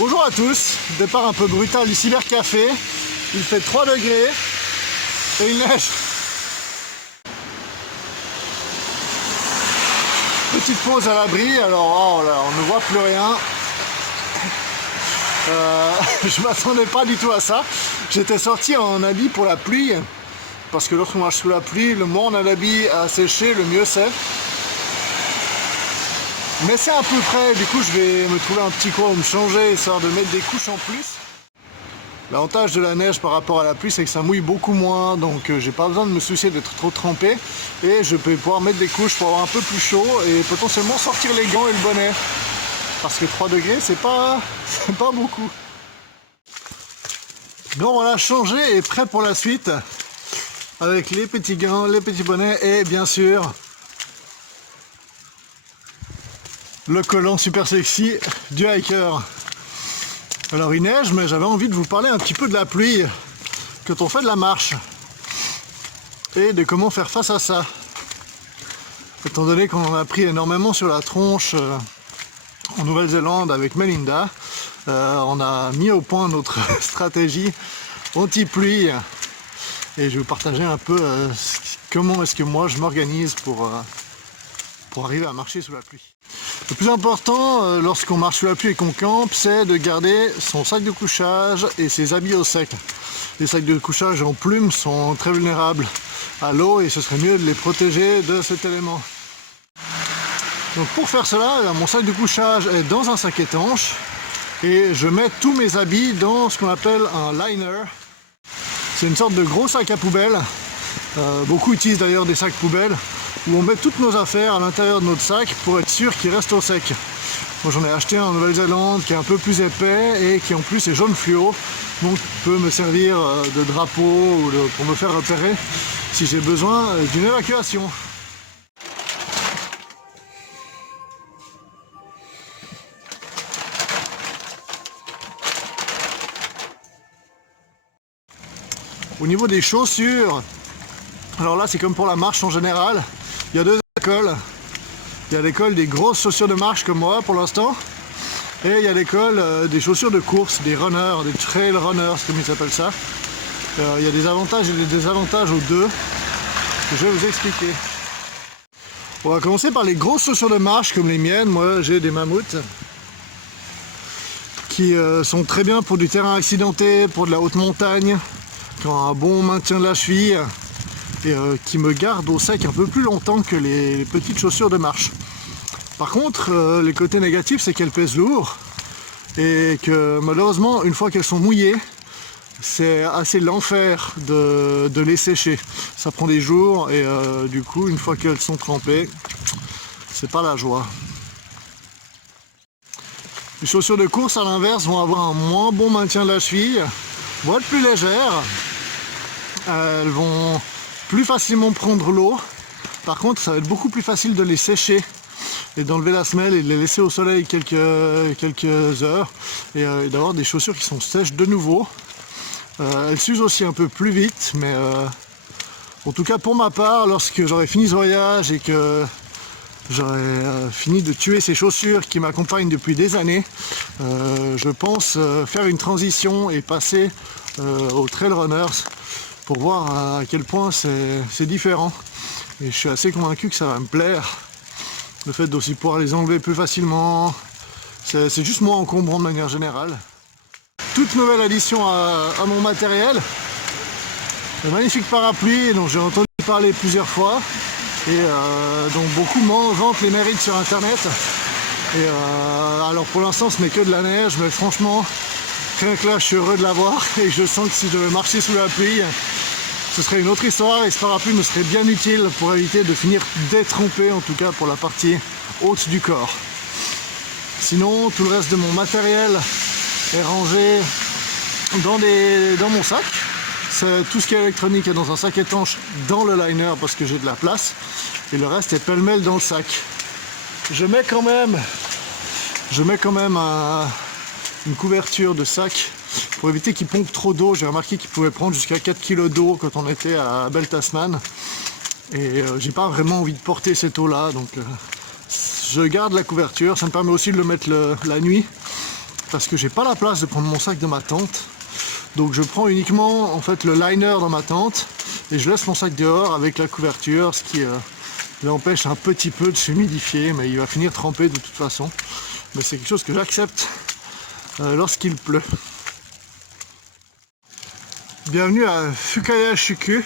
Bonjour à tous, départ un peu brutal du cybercafé, il fait 3 degrés et il neige. Petite pause à l'abri, alors oh là, on ne voit plus rien. Je m'attendais pas du tout à ça. J'étais sorti en habit pour la pluie, parce que lorsqu'on marche sous la pluie, le moins on a l'habit à sécher, le mieux c'est. Mais c'est à peu près, du coup je vais me trouver un petit coin où me changer, histoire de mettre des couches en plus. L'avantage de la neige par rapport à la pluie, c'est que ça mouille beaucoup moins, donc j'ai pas besoin de me soucier d'être trop trempé. Et je peux pouvoir mettre des couches pour avoir un peu plus chaud et potentiellement sortir les gants et le bonnet. Parce que 3 degrés, c'est pas beaucoup. Donc voilà, changé et prêt pour la suite. Avec les petits gants, les petits bonnets et bien sûr le collant super sexy du hiker. Alors il neige, mais j'avais envie de vous parler un petit peu de la pluie quand on fait de la marche et de comment faire face à ça. Étant donné qu'on en a pris énormément sur la tronche en Nouvelle-Zélande avec Melinda, on a mis au point notre stratégie anti-pluie et je vais vous partager un peu comment est-ce que moi je m'organise pour arriver à marcher sous la pluie. Le plus important lorsqu'on marche sous la pluie et qu'on campe, c'est de garder son sac de couchage et ses habits au sec. Les sacs de couchage en plumes sont très vulnérables à l'eau et ce serait mieux de les protéger de cet élément. Donc pour faire cela, mon sac de couchage est dans un sac étanche et je mets tous mes habits dans ce qu'on appelle un liner. C'est une sorte de gros sac à poubelle. Beaucoup utilisent d'ailleurs des sacs poubelles où on met toutes nos affaires à l'intérieur de notre sac pour être sûr qu'il reste au sec. Moi j'en ai acheté un en Nouvelle-Zélande qui est un peu plus épais et qui en plus est jaune fluo, donc peut me servir de drapeau ou pour me faire repérer si j'ai besoin d'une évacuation. Au niveau des chaussures, alors là c'est comme pour la marche en général, il y a deux écoles. Il y a l'école des grosses chaussures de marche comme moi pour l'instant, et il y a l'école des chaussures de course, des runners, des trail runners comme ils s'appellent ça. Il y a des avantages et des désavantages aux deux que je vais vous expliquer. On va commencer par les grosses chaussures de marche comme les miennes. Moi j'ai des mammouths qui sont très bien pour du terrain accidenté, pour de la haute montagne, qui ont un bon maintien de la cheville et qui me gardent au sec un peu plus longtemps que les petites chaussures de marche. Par contre, les côtés négatifs, c'est qu'elles pèsent lourd et que malheureusement, une fois qu'elles sont mouillées, c'est assez l'enfer de les sécher. Ça prend des jours et du coup, une fois qu'elles sont trempées, c'est pas la joie. Les chaussures de course, à l'inverse, vont avoir un moins bon maintien de la cheville, vont être plus légères, elles vont plus facilement prendre l'eau. Par contre, ça va être beaucoup plus facile de les sécher et d'enlever la semelle et de les laisser au soleil quelques heures et d'avoir des chaussures qui sont sèches de nouveau. Elles s'usent aussi un peu plus vite, mais en tout cas pour ma part, lorsque j'aurai fini ce voyage et que j'aurai fini de tuer ces chaussures qui m'accompagnent depuis des années, je pense faire une transition et passer aux trail runners pour voir à quel point c'est différent. Et je suis assez convaincu que ça va me plaire. Le fait d'aussi pouvoir les enlever plus facilement, c'est juste moins encombrant de manière générale. Toute nouvelle addition à mon matériel, le magnifique parapluie dont j'ai entendu parler plusieurs fois et dont beaucoup vantent les mérites sur internet. Et alors pour l'instant ce n'est que de la neige, mais franchement rien que là je suis heureux de l'avoir et je sens que si je devais marcher sous la pluie, ce serait une autre histoire et ce parapluie me serait bien utile pour éviter de finir détrempé, en tout cas pour la partie haute du corps. Sinon, tout le reste de mon matériel est rangé dans mon sac. Tout ce qui est électronique est dans un sac étanche dans le liner parce que j'ai de la place et le reste est pêle-mêle dans le sac. Je mets quand même une couverture de sac pour éviter qu'il pompe trop d'eau. J'ai remarqué qu'il pouvait prendre jusqu'à 4 kg d'eau quand on était à Belle Tasman et j'ai pas vraiment envie de porter cette eau là, donc je garde la couverture. Ça me permet aussi de le mettre la nuit parce que j'ai pas la place de prendre mon sac de ma tente. Donc je prends uniquement en fait le liner dans ma tente et je laisse mon sac dehors avec la couverture, ce qui l'empêche un petit peu de s'humidifier, mais il va finir trempé de toute façon. Mais c'est quelque chose que j'accepte lorsqu'il pleut. Bienvenue à Fukaya-shuku,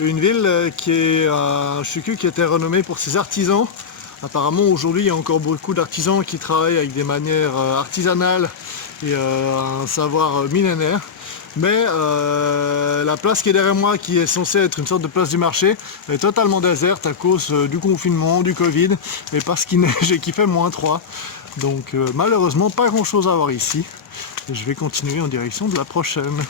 une ville qui est un shuku qui était renommée pour ses artisans. Apparemment aujourd'hui il y a encore beaucoup d'artisans qui travaillent avec des manières artisanales et un savoir millénaire. Mais la place qui est derrière moi, qui est censée être une sorte de place du marché, est totalement déserte à cause du confinement, du Covid, et parce qu'il neige et qu'il fait -3. Donc malheureusement pas grand chose à voir ici. Et je vais continuer en direction de la prochaine.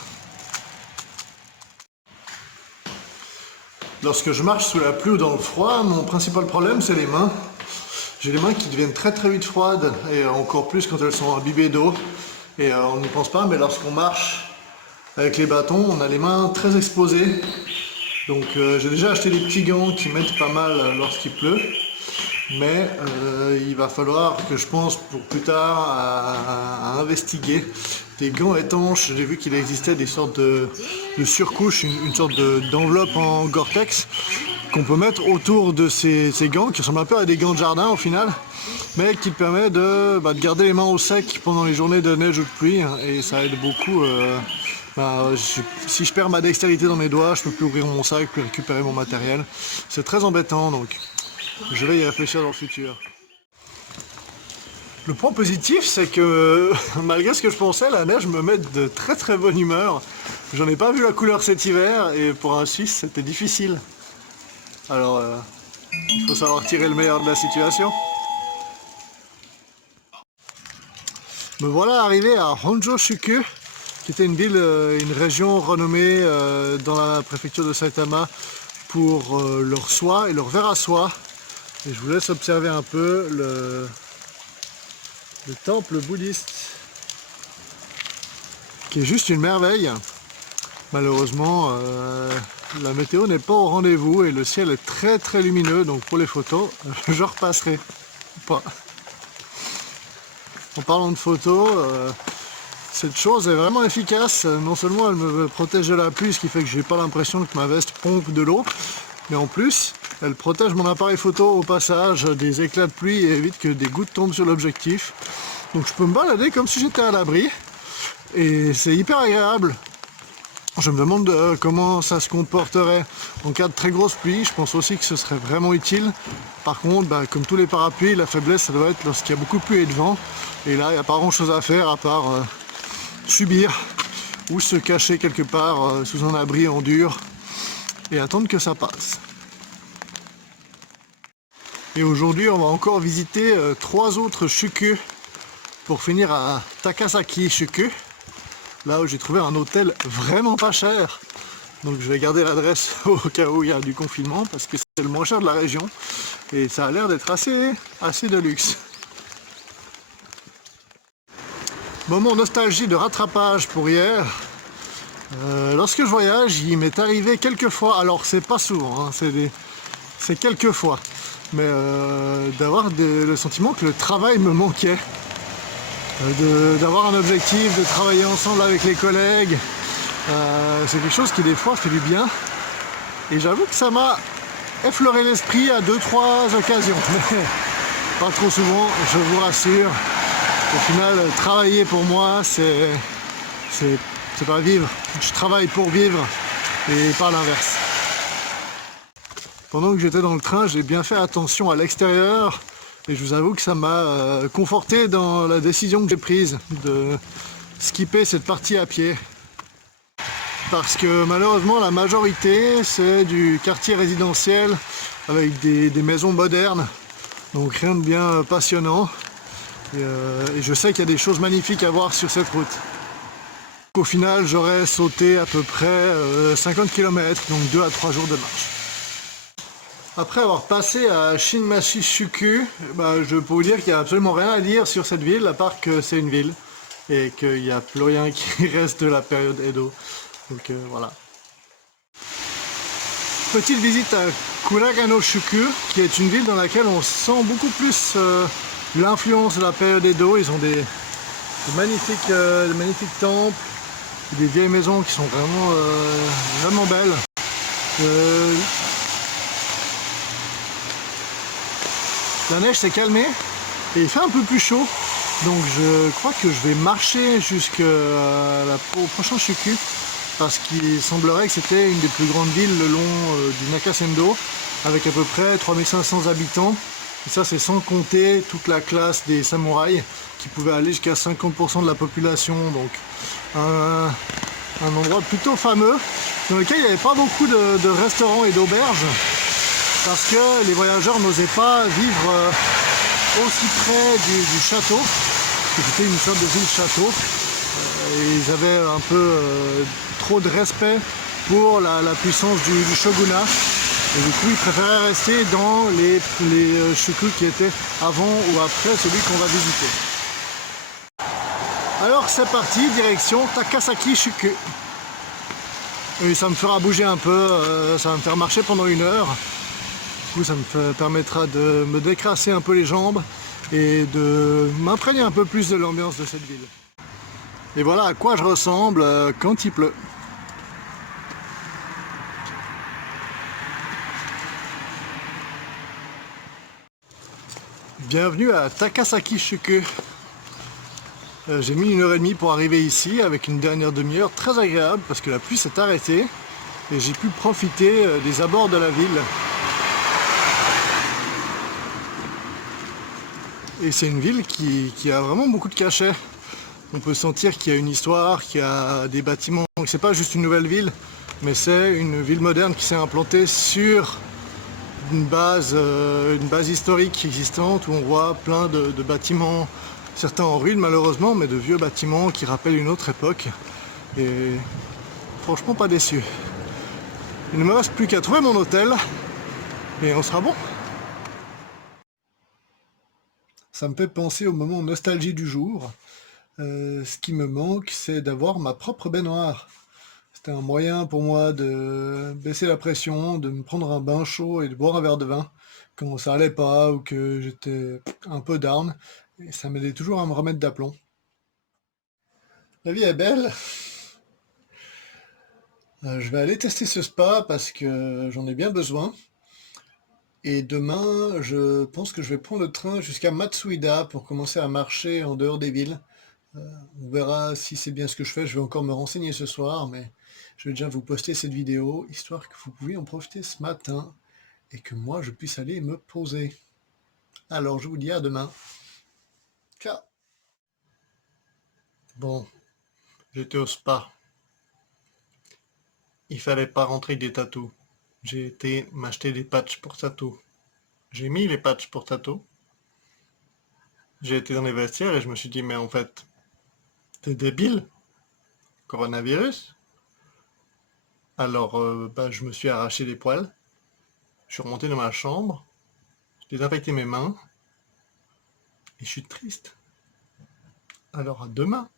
Lorsque je marche sous la pluie ou dans le froid, mon principal problème c'est les mains. J'ai les mains qui deviennent très vite froides, et encore plus quand elles sont imbibées d'eau. Et on n'y pense pas, mais lorsqu'on marche avec les bâtons, on a les mains très exposées. Donc j'ai déjà acheté des petits gants qui m'aident pas mal lorsqu'il pleut. Mais il va falloir que je pense pour plus tard à investiguer des gants étanches. J'ai vu qu'il existait des sortes de surcouches, une sorte d'enveloppe en Gore-Tex qu'on peut mettre autour de ces gants qui ressemblent un peu à des gants de jardin au final, mais qui permet de garder les mains au sec pendant les journées de neige ou de pluie, et ça aide beaucoup. Si je perds ma dextérité dans mes doigts, je peux plus ouvrir mon sac, plus récupérer mon matériel. C'est très embêtant, donc je vais y réfléchir dans le futur. Le point positif, c'est que malgré ce que je pensais, la neige me met de très bonne humeur. J'en ai pas vu la couleur cet hiver, et pour un Suisse, c'était difficile. Alors, il faut savoir tirer le meilleur de la situation. Me voilà arrivé à Honjo-shuku, qui était une ville, une région renommée dans la préfecture de Saitama pour leur soie et leur verre à soie. Et je vous laisse observer un peu le temple bouddhiste, qui est juste une merveille. Malheureusement, la météo n'est pas au rendez-vous et le ciel est très lumineux, donc pour les photos, je repasserai pas. En parlant de photos, cette chose est vraiment efficace. Non seulement elle me protège de la pluie, ce qui fait que j'ai pas l'impression que ma veste pompe de l'eau, mais en plus, elle protège mon appareil photo au passage des éclats de pluie et évite que des gouttes tombent sur l'objectif. Donc je peux me balader comme si j'étais à l'abri et c'est hyper agréable. Je me demande comment ça se comporterait en cas de très grosse pluie. Je pense aussi que ce serait vraiment utile. Par contre, comme tous les parapluies, la faiblesse ça doit être lorsqu'il y a beaucoup de pluie et de vent. Et là, il n'y a pas grand chose à faire à part subir ou se cacher quelque part sous un abri en dur et attendre que ça passe. Et aujourd'hui, on va encore visiter 3 autres shuku pour finir à Takasaki-shuku, là où j'ai trouvé un hôtel vraiment pas cher. Donc je vais garder l'adresse au cas où il y a du confinement, parce que c'est le moins cher de la région et ça a l'air d'être assez de luxe. Moment nostalgie de rattrapage pour hier. Lorsque je voyage, il m'est arrivé quelques fois, alors c'est pas souvent, hein, c'est quelques fois, mais d'avoir le sentiment que le travail me manquait. D'avoir un objectif, de travailler ensemble avec les collègues, c'est quelque chose qui des fois fait du bien, et j'avoue que ça m'a effleuré l'esprit à 2-3 occasions, mais pas trop souvent, je vous rassure. Au final, travailler pour moi, c'est pas vivre, je travaille pour vivre et pas l'inverse. Pendant que j'étais dans le train, j'ai bien fait attention à l'extérieur. Et je vous avoue que ça m'a conforté dans la décision que j'ai prise de skipper cette partie à pied. Parce que malheureusement la majorité c'est du quartier résidentiel avec des maisons modernes. Donc rien de bien passionnant. Et je sais qu'il y a des choses magnifiques à voir sur cette route. Au final j'aurais sauté à peu près 50 km, donc 2 à 3 jours de marche. Après avoir passé à Shinmachi-shuku, je peux vous dire qu'il n'y a absolument rien à dire sur cette ville, à part que c'est une ville, et qu'il n'y a plus rien qui reste de la période Edo. Donc voilà. Petite visite à Kuragano-shuku, qui est une ville dans laquelle on sent beaucoup plus l'influence de la période Edo. Ils ont de magnifiques temples, des vieilles maisons qui sont vraiment, vraiment belles. La neige s'est calmée et il fait un peu plus chaud, donc je crois que je vais marcher jusqu'au prochain Chuku, parce qu'il semblerait que c'était une des plus grandes villes le long du Nakasendo, avec à peu près 3500 habitants. Et ça, c'est sans compter toute la classe des samouraïs qui pouvait aller jusqu'à 50% de la population. Donc un endroit plutôt fameux dans lequel il n'y avait pas beaucoup de restaurants et d'auberges, parce que les voyageurs n'osaient pas vivre aussi près du château, parce que c'était une sorte de ville-château. Et ils avaient un peu trop de respect pour la puissance du shogunat. Et du coup, ils préféraient rester dans les Chuku qui étaient avant ou après celui qu'on va visiter. Alors c'est parti, direction Takasaki Chuku. Et ça me fera bouger un peu, ça va me faire marcher pendant 1 heure. Du coup, ça me permettra de me décrasser un peu les jambes et de m'imprégner un peu plus de l'ambiance de cette ville. Et voilà à quoi je ressemble quand il pleut. Bienvenue à Takasaki Chuku. J'ai mis 1 heure et demie pour arriver ici avec une dernière demi-heure très agréable parce que la pluie s'est arrêtée et j'ai pu profiter des abords de la ville. Et c'est une ville qui a vraiment beaucoup de cachets. On peut sentir qu'il y a une histoire, qu'il y a des bâtiments. Donc c'est pas juste une nouvelle ville, mais c'est une ville moderne qui s'est implantée sur une base historique existante où on voit plein de bâtiments, certains en ruine malheureusement, mais de vieux bâtiments qui rappellent une autre époque. Et franchement pas déçu. Il ne me reste plus qu'à trouver mon hôtel et on sera bon. Ça me fait penser au moment nostalgie du jour. Ce qui me manque, c'est d'avoir ma propre baignoire. C'était un moyen pour moi de baisser la pression, de me prendre un bain chaud et de boire un verre de vin quand ça allait pas ou que j'étais un peu down. Et ça m'aidait toujours à me remettre d'aplomb. La vie est belle. Je vais aller tester ce spa parce que j'en ai bien besoin. Et demain, je pense que je vais prendre le train jusqu'à Matsuida pour commencer à marcher en dehors des villes. On verra si c'est bien ce que je fais, je vais encore me renseigner ce soir, mais je vais déjà vous poster cette vidéo, histoire que vous pouvez en profiter ce matin, et que moi je puisse aller me poser. Alors je vous dis à demain. Ciao. Bon, j'étais au spa. Il fallait pas rentrer des tatous. J'ai été m'acheter des patchs pour tatou. J'ai mis les patchs pour tatou. J'ai été dans les vestiaires et je me suis dit, mais en fait, t'es débile? Coronavirus? Alors, je me suis arraché les poils. Je suis remonté dans ma chambre. J'ai désinfecté mes mains. Et je suis triste. Alors à demain.